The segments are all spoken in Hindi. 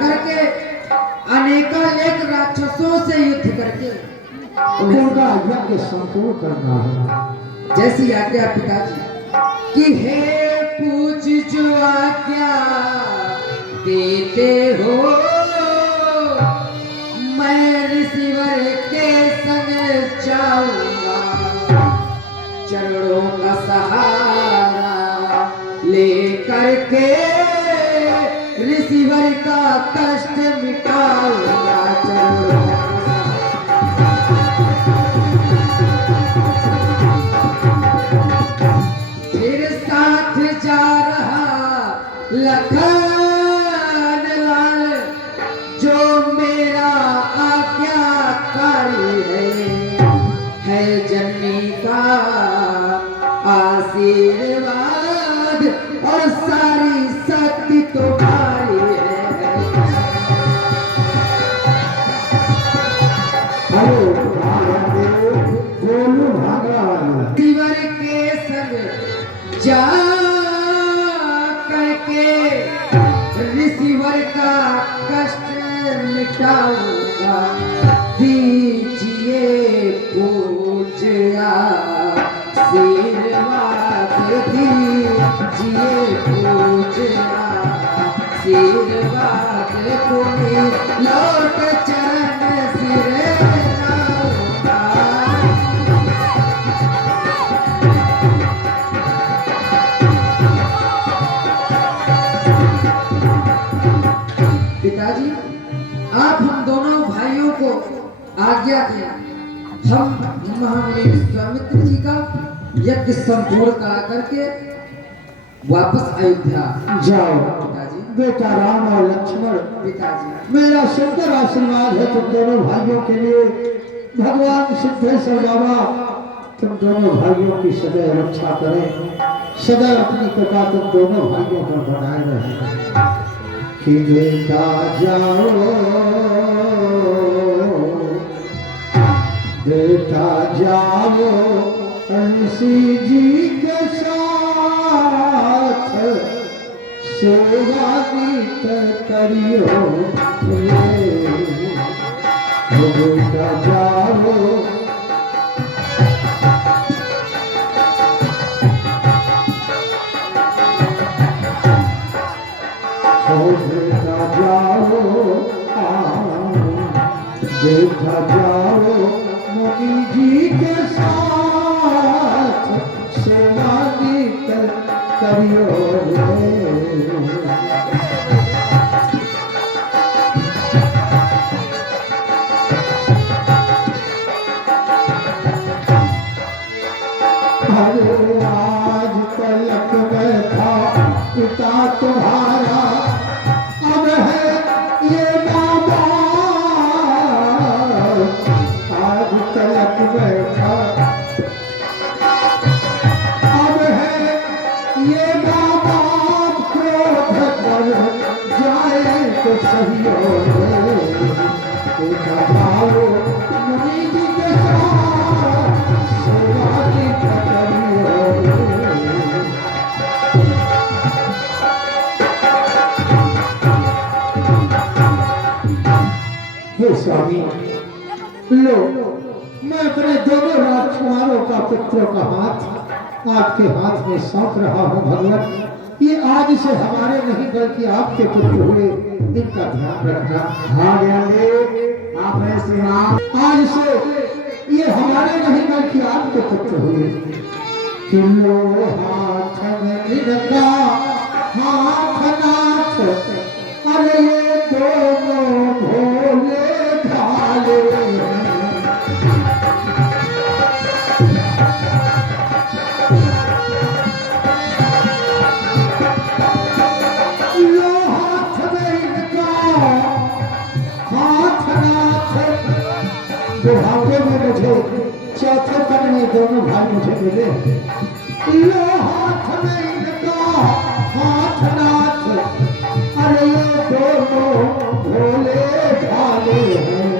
जाकर के अनेकानेक राक्षसों से युद्ध करके उनका यज्ञ संपूर्ण करना है। जैसी आज्ञा पिताजी कि हे पूछ जो आज्ञा देते हो, मैं ऋषिवर के संग जाऊंगा, चरणों का सहारा लेकर के ऋषिवर का कष्ट मिटाऊंगा, चरणों जा रहा लखन लाल जो मेरा आज्ञाकारी है जननी का आशीर्वाद और सारी शक्ति तुम्हारी है। ऋषिवर के संग जा ऋषिवर का कष्ट मिटाऊंगा, दीजिए पूज्य आशीर्वाद, दीजिए पूज्य आशीर्वाद, कोई लौट चरण सिर लाऊंगा। पिताजी आप हम दोनों भाइयों को आज्ञा दिया, हम महामुनि विश्वामित्र जी का यज्ञ संपूर्ण करा करके वापस अयोध्या जाओ। पिताजी बेटा राम और लक्ष्मण, पिताजी मेरा सुंदर आशीर्वाद है तुम दोनों भाइयों के लिए। भगवान सिद्धेश्वर बाबा तुम दोनों भाइयों की सदैव रक्षा करें, सदैव अपनी कृपा तुम दोनों भाइयों पर बनाए रहे। कि बेटा जाओ, बेटा जाओ ऋषि जी के साथ, सेवा गीत करियो बेटा जाओ। बेटा जाओ, बेटा जाओ मुनि जी के साथ, सेवा गीत करियो अरे आज तलक में था पिता तुम्हारा, अब है ये बाबा। आज तलक में था, अब है ये बाबा। क्रोध कर जाए तो सही हो, मुनि जी के साथ सेवा की करियो। हे स्वामी, लो मैं अपने दोनों राजकुमारों का पुत्रों का हाथ आपके हाथ में सौंप रहा हूँ। भगवान ये आज से हमारे नहीं बल्कि आपके पुत्र हुए, इनका ध्यान रखना। हाँ ज्ञानदेव आप हैं श्री राम। आज से ये हमारे नहीं बल्कि आपके पुत्र हुए। कि लो हाथ में इनका हाथ नाथ, अरे ये दोनों भोले भाले लो हाथ में इनका हाथ नाथ। बुढ़ापे में मुझे चौथे पन में दोनों भाई मुझे मिले। लो हाथ में इनका हाथ नाथ, अरे ये दोनों भोले भाले हैं,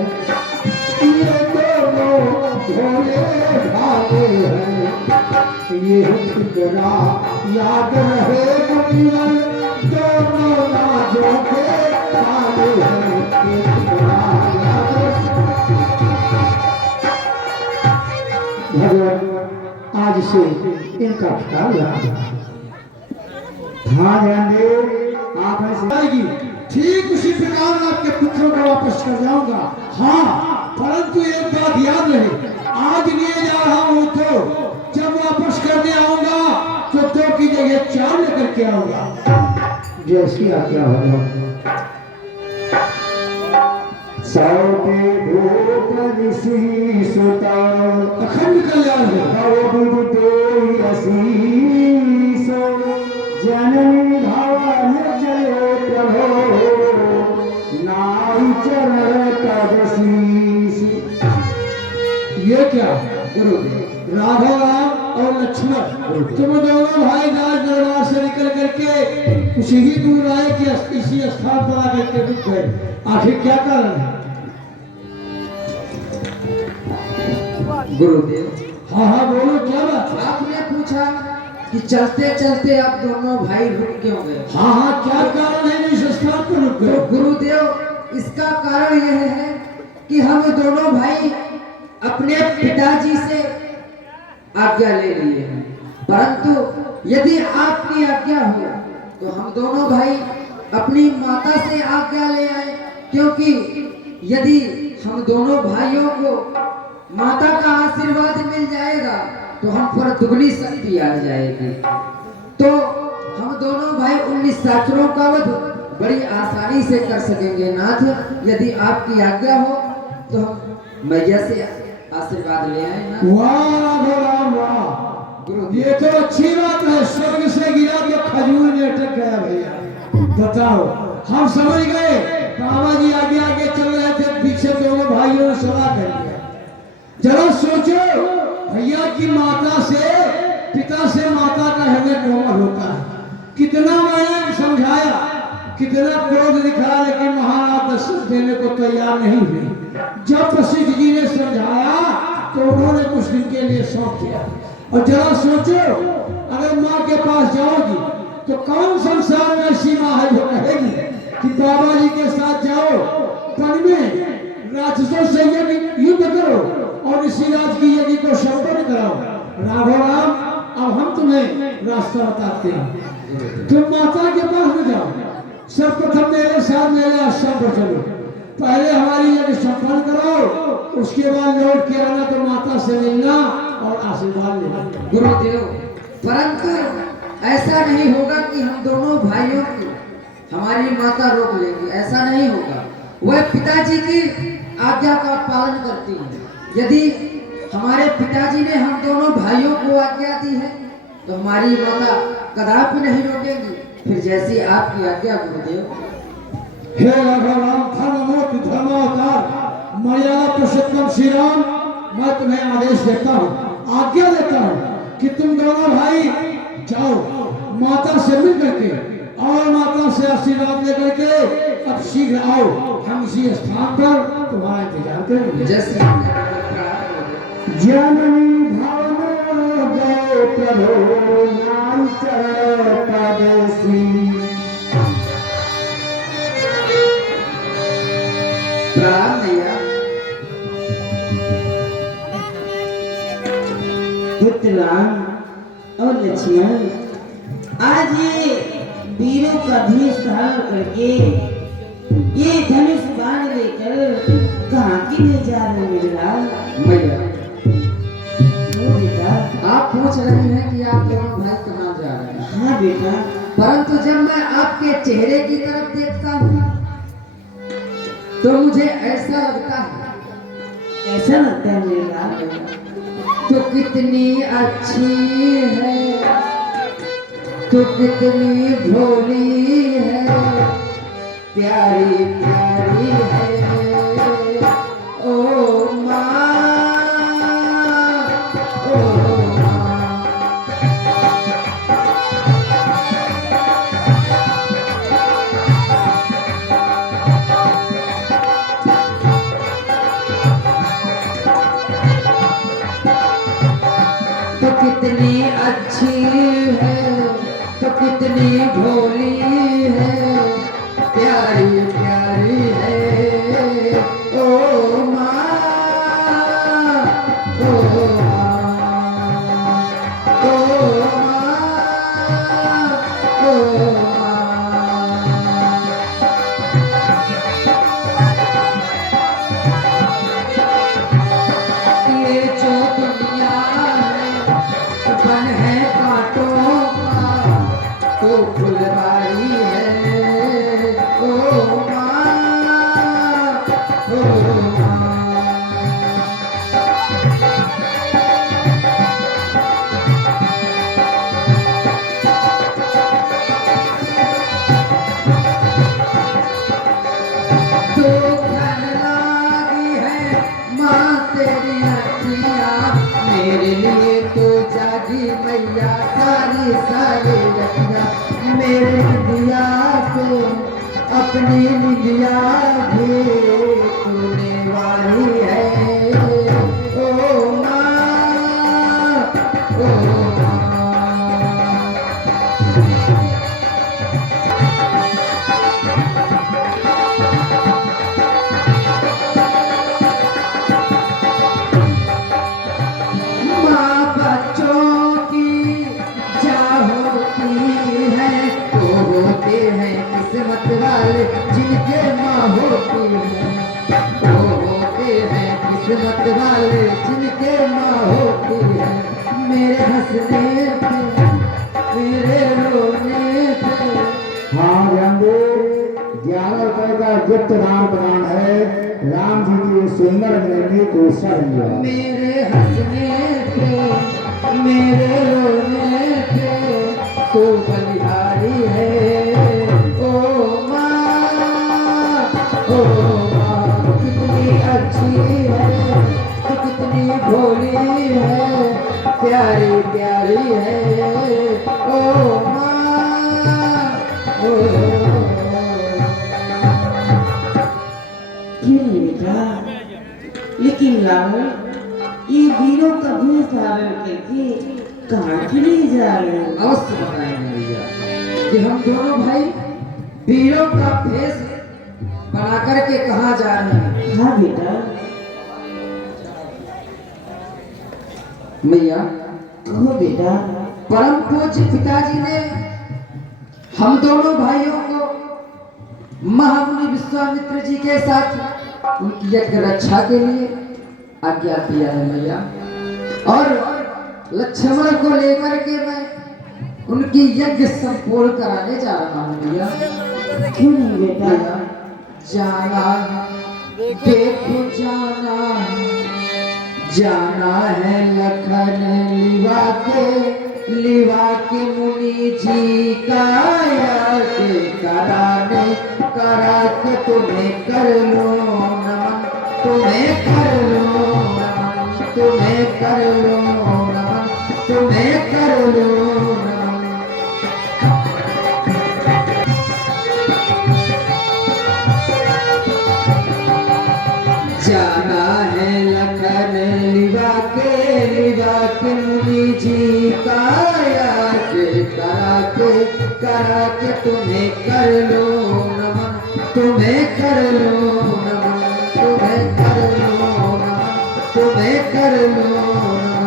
ये दोनों भोले भाले हैं। ये फिक्रा याद रहे मुनिवर, दोनों नाजों के वाले हैं एक बुलाया। भगवान आज से इनका ख्याल रखना। हाँ ध्यान दे, आप ऐसे आएगी ठीक उसी प्रकार मैं आपके पुत्रों को वापस कर जाऊंगा। हाँ, परंतु एक बात याद रहे, आज लिए जा रहा हूं तो जब वापस करने आऊंगा तो 2 की जगह 4 लेकर के आऊंगा। जैसी आज्ञा होगा। सौते भूत ऋषि सुता अखंड कल्याण है। बुध तेरी असीसो जननी भवन जय प्रभो नाई चरण तदशीष। ये क्या गुरुदेव, राघव राम और लक्ष्मण तुम दोनों भाई राज दरबार से निकल करके उसी ही दूर आए कि इसी स्थान पर आकर के रुक गए, आखिर क्या कारण है? गुरुदेव हाँ हाँ बोलो, क्या बात है? आपने पूछा कि चलते चलते आप दोनों भाई रुक क्यों गए। हाँ हाँ, क्या कारण है इस स्थान पर रुक तो गए? गुरुदेव इसका कारण यह है कि हम दोनों भाई अपने पिताजी से आज्ञा ले लिए हैं, परंतु यदि आपकी आज्ञा हो तो हम दोनों भाई अपनी माता से आज्ञा ले आए, क्योंकि यदि हम दोनों भाइयों को माता का आशीर्वाद मिल जाएगा तो हम पर दुगनी शक्ति आ जाएगी। तो हम दोनों भाई 19 शास्त्रों का वध बड़ी आसानी से कर सकेंगे नाथ, यदि आपकी आज्ञा हो तो हम मैया से आशीर्वाद ले आए ना। वाह राम वाह, ये तो अच्छी बात है। स्वर्ग से गिरा के खजूर में अटक गया भैया। बताओ, हम समझ गए बाबा जी आगे आगे चल रहे थे, पीछे दोनों भाइयों ने सलाह कर दिया। जरा सोचो, भैया की माता से, पिता से माता का हृदय कोमल होता है। कितना मैंने समझाया, कितना क्रोध दिखाया, लेकिन महाराज दशरथ देने को तैयार नहीं हुए। जब वशिष्ठ जी ने समझाया तो उन्होंने कुछ दिन के लिए सौंप दिया। और जरा सोचो, अगर माँ के पास जाओगी तो कौन संसार में ऐसी माँ है जो कहेगी कि बाबा जी के साथ जाओ, वन में राक्षसों से युद्ध करो और ऋषिराज की यज्ञ को संपन्न कराओ। राघव राम, अब हम तुम्हें रास्ता बताते हैं। तुम माता के पास में जाओ, सर्वप्रथम मेरे साथ मेरे आश्रम पर चलो, पहले हमारी यज्ञ संपन्न कराओ, उसके बाद लौट के आना तो माता से मिलना और आशीर्वाद लेना। गुरुदेव, परंतु ऐसा नहीं होगा कि हम दोनों भाइयों की हमारी माता रोक लेगी, ऐसा नहीं होगा। वह पिताजी की आज्ञा का पालन करती है। यदि हमारे पिताजी ने हम दोनों भाइयों को आज्ञा दी है तो हमारी माता कदापि नहीं रोकेगी, फिर जैसी आपकी आज्ञा गुरुदेव। हे राघव धर्ममूर्ति धर्मावतार मर्यादा पुरुषोत्तम श्री राम, मैं तुम्हें आदेश देता हूँ, आज्ञा देता हूँ कि तुम दोनों भाई जाओ, माता से मिल करके और माता से आशीर्वाद लेकर के अब शीघ्र आओ। हम इसी स्थान पर तुम्हारा इंतजार करेंगे। जैसे जननी भवन गए प्रभु नाम चरण पदसी। प्रणाम भैया। पुत्र राम और लक्ष्मण, आज ये वीरों का भेष धारण करके ये धनुष बाण लेकर कहाँ के लिए जा रहे हो मेरे लाल? भैया, ओ बेटा। आप पूछ रहे हैं कि आप दोनों भाई कहाँ जा रहे हैं। हाँ बेटा। परंतु जब मैं आपके चेहरे की तरफ देखता हूँ तो मुझे ऐसा लगता है, कैसा लगता है मेरे लाल? तो कितनी अच्छी है, तो कितनी भोली है, प्यारी प्यारी है ओ माँ, ओ माँ। तो कितनी अच्छी है, तो कितनी भोली है, प्यारी प्यारी मेरी निंदिया पे अपनी निंदिया भी तूने वाली है। ओ माँ, ओ माँ। माँ बच्चों की जा होती है, तो होते हैं किस्मत वाले जिनके माँ होती है। तो होते हैं किस्मत वाले जिनके माँ होती है। मेरे हंसने पे मेरे रोने पे। हाँ ध्यान दो, 11 रुपए का गिफ्ट दान प्रदान है। राम जी की सुंदर निर्णय को सर लिया। मेरे हंसने पे मेरे रोने पे तो बलिहारी है। ओ माँ, ओ माँ कितनी अच्छी है, तो कितनी भोली है, प्यारी प्यारी है। ओ माँ, ओ क्यों नहीं बेटा? लेकिन राहुल, ये वीरों का भेष धारण करके कहाँ के लिए जा रहे हो? अवश्य बताएंगे भैया कि हम दोनों भाई वीरों का भेष बना करके कहाँ जा रहे हैं। हाँ बेटा, भैया कहो बेटा। परम पूज्य पिताजी ने हम दोनों भाइयों को महामुनि विश्वामित्र जी के साथ उनकी यज्ञ रक्षा के लिए आज्ञा दिया है भैया। और लक्ष्मण को लेकर के मैं उनकी यज्ञ संपूर्ण कराने जा रहा हूँ भैया। क्यों नहीं बेटा? भैया जाना देखो जाना है लखन लिवा के मुनि जी का यज्ञ करा के तुम्हें कर लो नमन, तुम्हें कर लो नमन, तुम्हें कर लो नमन, तुम्हें कर लो नमन। जाना है लखन लिवा के मुनि जी का यज्ञ करा के तुम्हें कर लो नमन, तुम्हें कर लो नमन, तुम्हें कर लो नमन, तुम्हें कर लो नमन।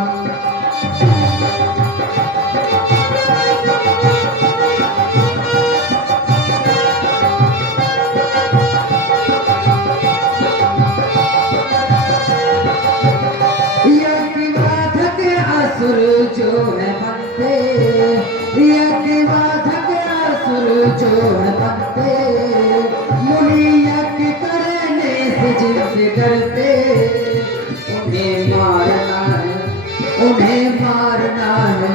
असुर जो है बनते, यज्ञ बाधक असुर जो है बनते, मुनि यज्ञ करने से जिनसे डरते, उन्हें मारना है, उन्हें मारना है,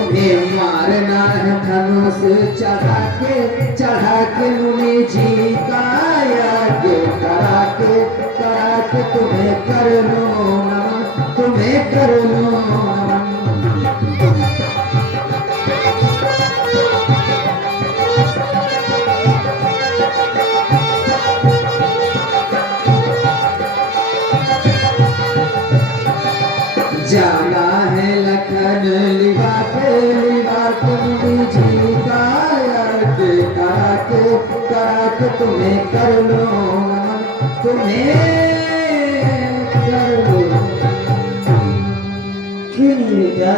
उन्हें मारना है धनुष चढ़ा के मुनि जी का यज्ञ करा के तुम्हें कर लो नमन, तुम्हें कर लो नमन। जाना है लखन लिवा के मुनि जी का यज्ञ करा के तुम्हें कर लो नमन, तुम्हें कर लो। क्यों नहीं बेटा?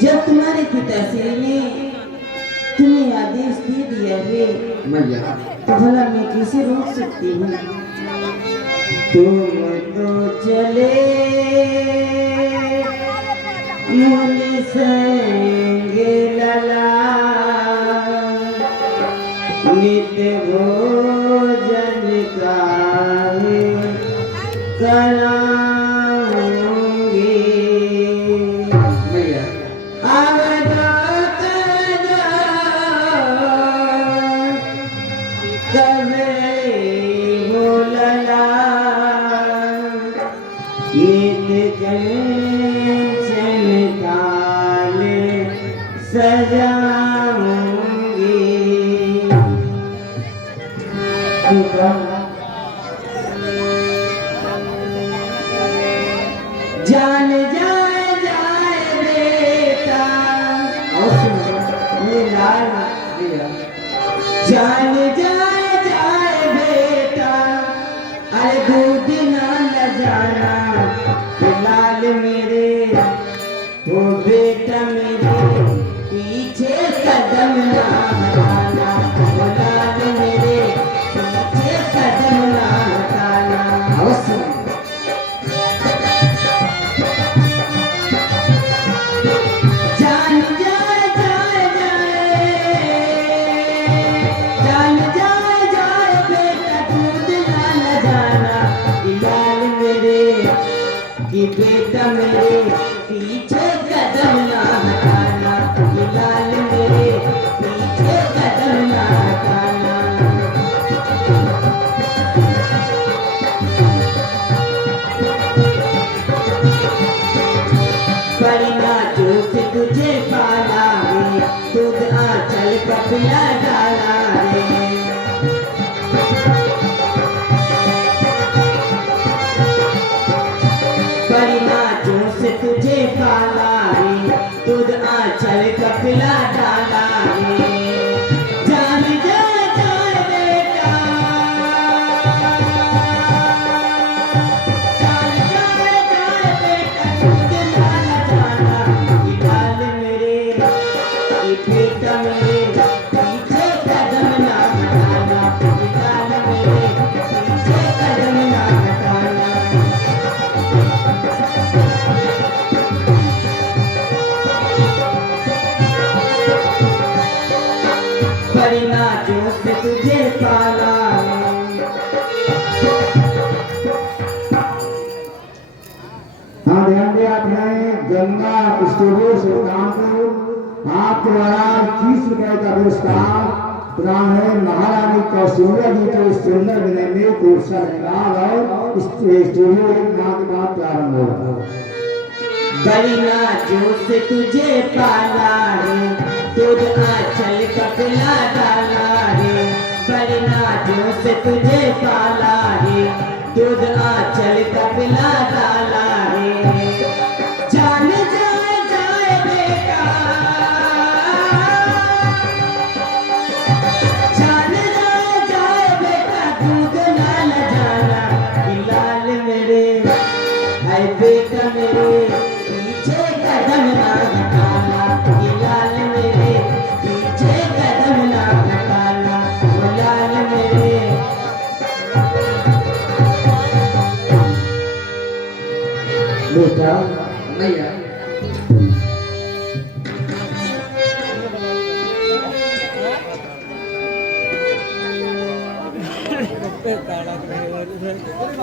जब तुम्हारे पिताश्री ने तुम्हें आदेश दे दिया है मैया तो भला मैं कैसे रोक सकती हूँ? तुम तो चले मुनि संग लला, नित्य भोजन का कराऊंगी। मैया अवधूत कवे बोलला, नित्य कंचन काले सजाऊंगी। कि बेटा मेरे पीछे कदम ना हटाना, कि लाल मेरे पीछे कदम ना हटाना। बड़ी नाजों से तुझे पाला रे, दूध आंचल का पिला डाला रे। बड़ी नाजों से तुझे पाला रे, दूध आंचल का पिला डाला रे। जान जाए जाए बेटा, जान जाए जाए बेटा, तुझे लाला जाना, कि लाल मेरे, कि बेटा मेरे पीछे कदम ना हटाना, कि लाल मेरे पीछे कदम ना हटाना। बड़ी नाजों से तुझे पाला हाँ ध्यान दे आप हैं गंगा स्टूडियो सुल्तानपुर आपके द्वारा 30 रुपए का पुरस्कार प्रदान है महारानी कौशल्या जी के सुंदर विनय में पुरस्कार और स्टूडियो एक माह के बाद प्रारंभ होगा। बड़ी नाजों से तुझे पाला है, दूध आंचल का पिला डाला है। बड़ी नाजों से तुझे पाला है, दूध आंचल का पिला डाला है। जान जाए जाए बेटा, जान जाए जाए बेटा, दूध लाल जाना, कि लाल मेरे, हाय बेटा मेरे पीछे कदम ना हटाना, कि लाल मेरे पीछे कदम ना हटाना, वो लाल मेरे। बेटा भैया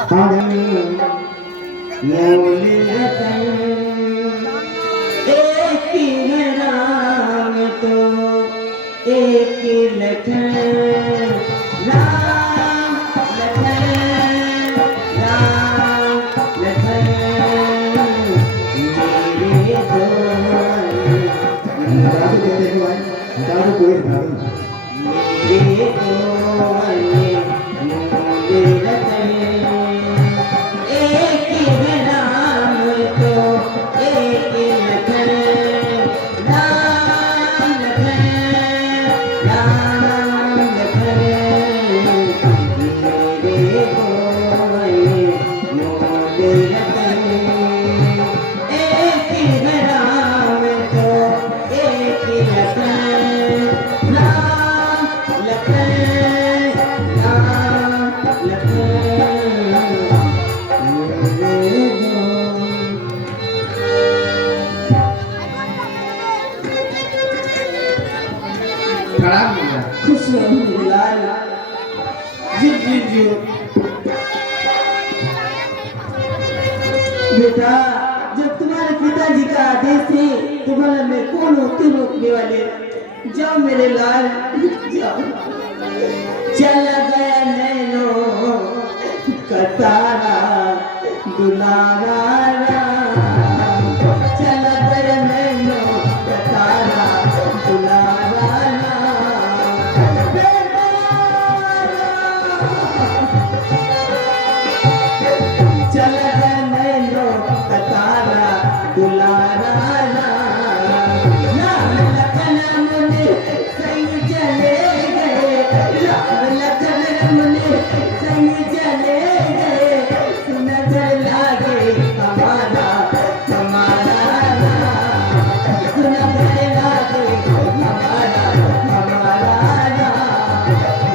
हाँ ध्यान मोल रतन एक ही राम तो एक लखन, राम लखन, राम लखन मेरे दो, बता दो कोई बता दो मेरे दो मोल रतन। एक ही राम तो एक लखन, राम लखन, राम लखन मेरे बोए मोल रतन। एक ही राम तो एक लखन, राम लखन, राम लखन मेरे दो। प्रणाम भैया। खुश रहो मेरे लाल, जियो जियो जियो। बेटा जब तुम्हारे पिताजी का आदेश है तो भला मैं कौन हूँ तुम रोकने वाले। जाओ मेरे लाल जाओ। चला गया नैनो का तारा दुलारा राम, चला गया नैनो का तारा दुलारा राम। बेटा चला गया नैनो का तारा दुलारा राम। राम लखन मुनि संग चले गए, राम लखन मुनि संग चले गए। सुनकर लागे हमारा हमारा राम, सुनकर लागे हमारा हमारा राम।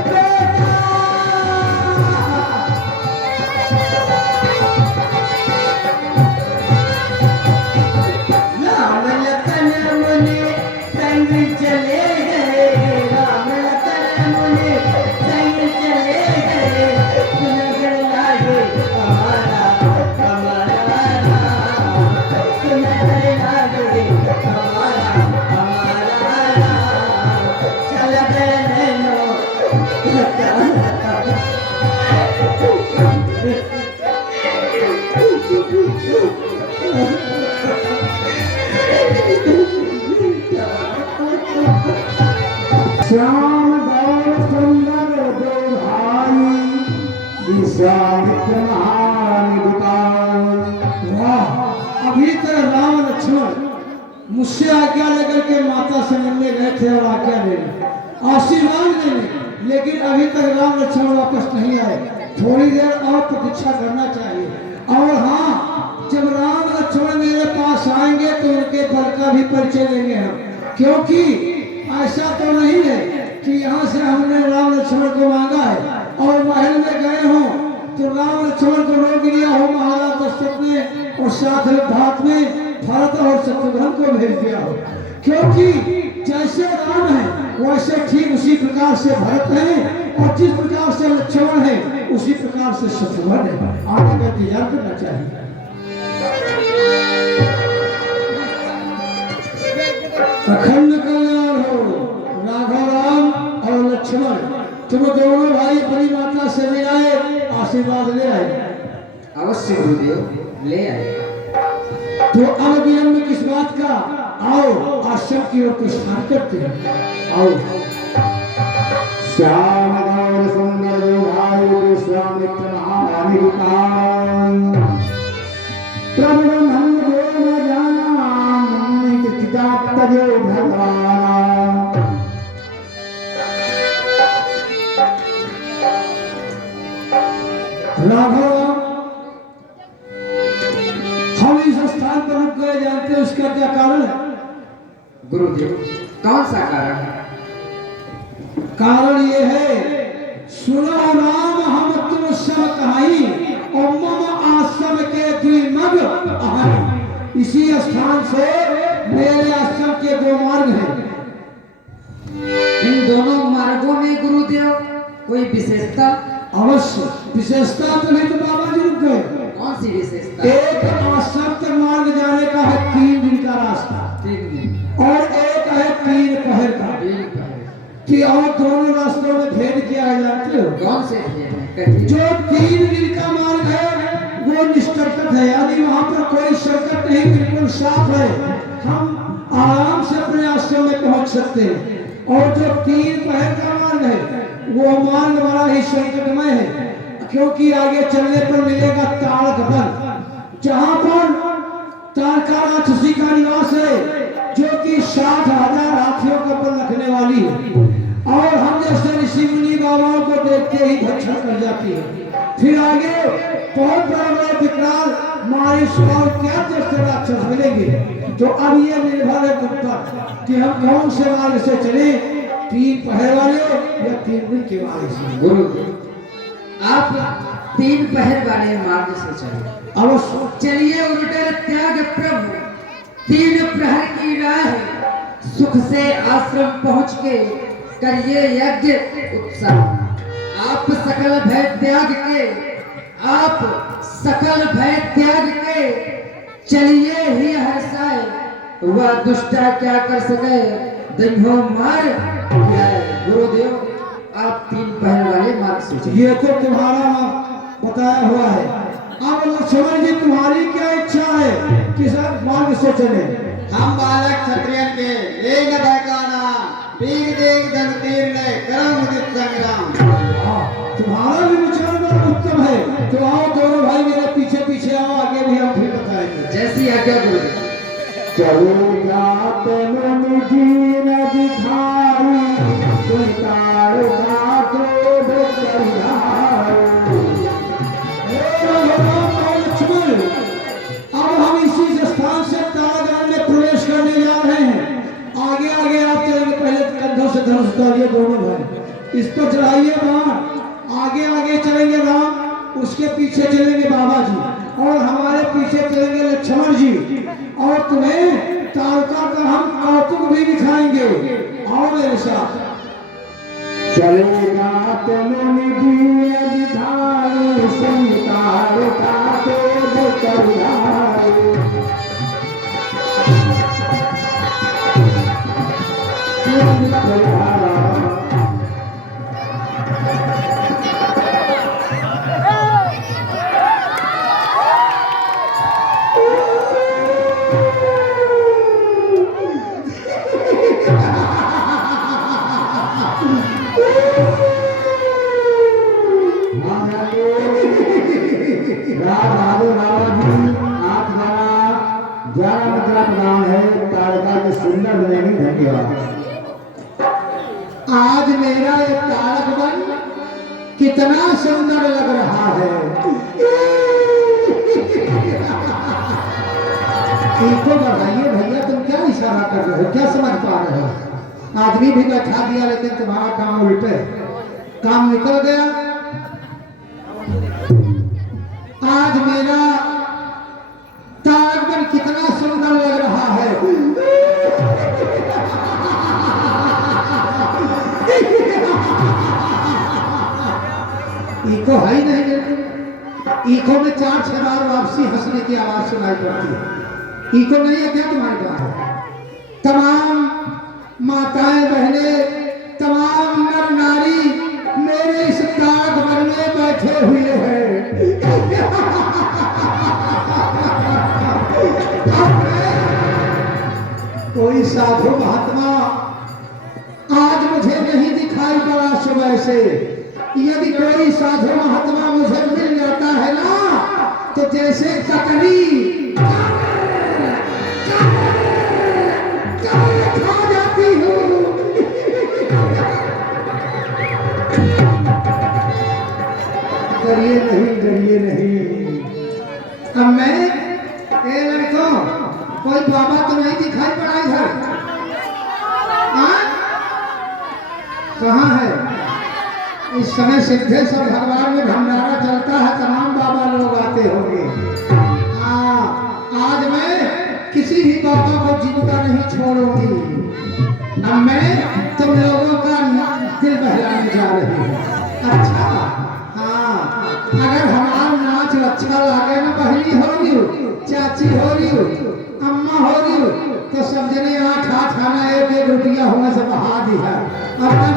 बेटा राम लखन मुनि संग चले गए, राम लखन मुनि संग चले गए। विश्वामित्र महानिधिपाल। वाह, अभी तक राम लक्ष्मण मुझसे आज्ञा लेकर के माता से मिलने गए थे और आज्ञा लेने आशीर्वाद लेने, लेकिन अभी तक राम लक्ष्मण वापस नहीं आए। थोड़ी देर और प्रतीक्षा करना चाहिए। और हाँ, जब राम लक्ष्मण मेरे पास आएंगे तो उनके बल का भी परिचय लेंगे हम, क्योंकि ऐसा तो नहीं है कि यहाँ से हमने राम लक्ष्मण को मांगा है और महल में गए हों तो राम लक्ष्मण को रोक लिया हो महाराज दशरथ ने और साथ में भात में भरत और शत्रुघ्न को भेज दिया हो। क्योंकि जैसे राम है वैसे ठीक उसी प्रकार से भरत है और जिस प्रकार से लक्ष्मण है उसी प्रकार से शत्रुघ्न है। आगे का इंतजार करना चाहिए। अखंड कल्याण हो राघव राम और लक्ष्मण, तुम दोनों भाई अपनी माता से ले आए, आशीर्वाद ले आए। अवश्य गुरुदेव, ले आए। तो अब विलंब किस बात का, आओ आश्रम की ओर प्रस्थान करते हैं। आओ। श्याम गौर सुंदर जो भाई विश्वामित्र महानिधिपाल, प्रभु ब्रह्मन को न जाना निमित चिता तजो भगवान। राघव, हम इस स्थान पर रुक गए, जानते हैं उसका क्या कारण है? गुरुदेव, कौन सा कारण है? कारण ये है, सुनो राम हम तुम सब कहाई और मम आश्रम के द्विमग आहाई। इसी स्थान से मेरे आश्रम के दो मार्ग हैं। इन दोनों मार्गों में गुरुदेव कोई विशेषता? अवश्य विशेषता, तभी तो बाबा जी रुक गए। कौन सी विशेषता? एक आश्रम के मार्ग जाने का है 3 दिन का रास्ता और एक है 3 पहर का। कि और दोनों रास्तों में भेद किया है, जानते हो? कौन से भेद हैं? कहिए। जो 3 दिन का मार्ग है वो निष्कर्षक है, यानी वहाँ पर कोई संकट नहीं, बिल्कुल साफ है, हम आराम से अपने आश्रम में पहुँच सकते हैं। और जो 3 पहर का मार्ग है वो मार्ग बड़ा ही संकटमय है, क्योंकि आगे चलने पर मिलेगा ताड़क वन, जहाँ पर तारका राक्षसी का निवास है, जो कि 60,000 हाथियों का बल रखने वाली है और हम जैसे ऋषि मुनि बाबाओं को देखते ही भक्षण कर जाती है। फिर आगे बहुत बड़ा विकराल मारिश और क्या जैसे राक्षस मिलेंगे। तो अब ये निर्भर है तुम पर कि हम कौन से मार्ग से चले, 3 पहर वाले या 3 दिन के मार्ग से। गुरु, आप 3 पहर वाले मार्ग से चलिए। अवश्य चलिए, उल्टे त्याग प्रभु 3 प्रहर की राह, सुख से आश्रम पहुँच के करिए यज्ञ उत्सव। आप सकल भय त्याग के, आप सकल भय त्याग के चलिए ही हर्षाए, वह दुष्टा क्या कर सके दइहो मार जाए। गुरुदेव, आप 3 पहर वाले मार्ग से चलिए। ये तो तुम्हारा बताया हुआ है। अब लक्ष्मण जी, तुम्हारी क्या इच्छा है, किस मार्ग से चले? हम बालक क्षत्रियन के एक बहकाना पीर देख धन तीर ने करम उदित संग्राम। तुम्हारा भी विचार बड़ा उत्तम है, तो आओ दोनों भाई मेरे पीछे पीछे आओ, आगे भी हम फिर बताएंगे। जैसी आज्ञा गुरुदेव। चलो जाते मन दीन दिखाई, तुमकार का क्रोध करिहाई। लक्ष्मण, अब हम इसी स्थान से तारागण में प्रवेश करने जा रहे हैं। आगे आगे आप चलेंगे, पहले कंधों से धनुष उतारिए दोनों भाई, इस पर चढ़ाइए बाण। आगे आगे चलेंगे राम, उसके पीछे चलेंगे बाबा जी और हमारे पीछे चलेंगे लक्ष्मण जी, और तुम्हें तारका का हम कौतुक भी दिखाएंगे। आओ मेरे साथ। चलेगा तुम दिए दिखाई, संतार का तेज करिहाई। सुंदर बनेगी। धन्यवाद। आज मेरा ये तारक बन कितना सुंदर लग रहा है। इनको बढ़ाइए भैया, तुम क्या इशारा कर रहे हो, क्या समझ पा रहे हो? आदमी भी बैठा दिया लेकिन तुम्हारा काम उल्टे, काम निकल गया। आज मेरा तारक बन कितना सुंदर लग रहा है। इको है ही नहीं बिल्कुल। इको में 4-6 बार वापसी हंसने की आवाज सुनाई पड़ती है। इको नहीं है क्या तुम्हारे पास? तमाम माताएं बहनें, तमाम नर नारी मेरे इस तारक बन में बैठे हुए हैं। कोई साधु महात्मा आज मुझे नहीं दिखाई पड़ा सुबह से। यदि कोई साधु महात्मा मुझे मिल जाता है ना, तो जैसे ककड़ी खा जाती हूँ। डरिए नहीं, डरिए नहीं। अब मैं, ए लड़कों, कोई बाबा तो नहीं दिखाई पड़ा इधर? हाँ? कहाँ है? इस समय सिद्धेश्वर भगवान में भंडारा चलता है, तमाम बाबा लोग आते होंगे। आज मैं किसी भी बाबा को जिंदा नहीं छोड़ूंगी। अब मैं तुम लोगों का दिल बहलाने जा रही हूँ। अच्छा, हाँ, अगर हमारा नाच अच्छा लगे ना, बहनी हो रही, चाची हो रही, अम्मा हो रही, तो समझने 8 आना 1-1 रुपया होने से बहा दिया। अपना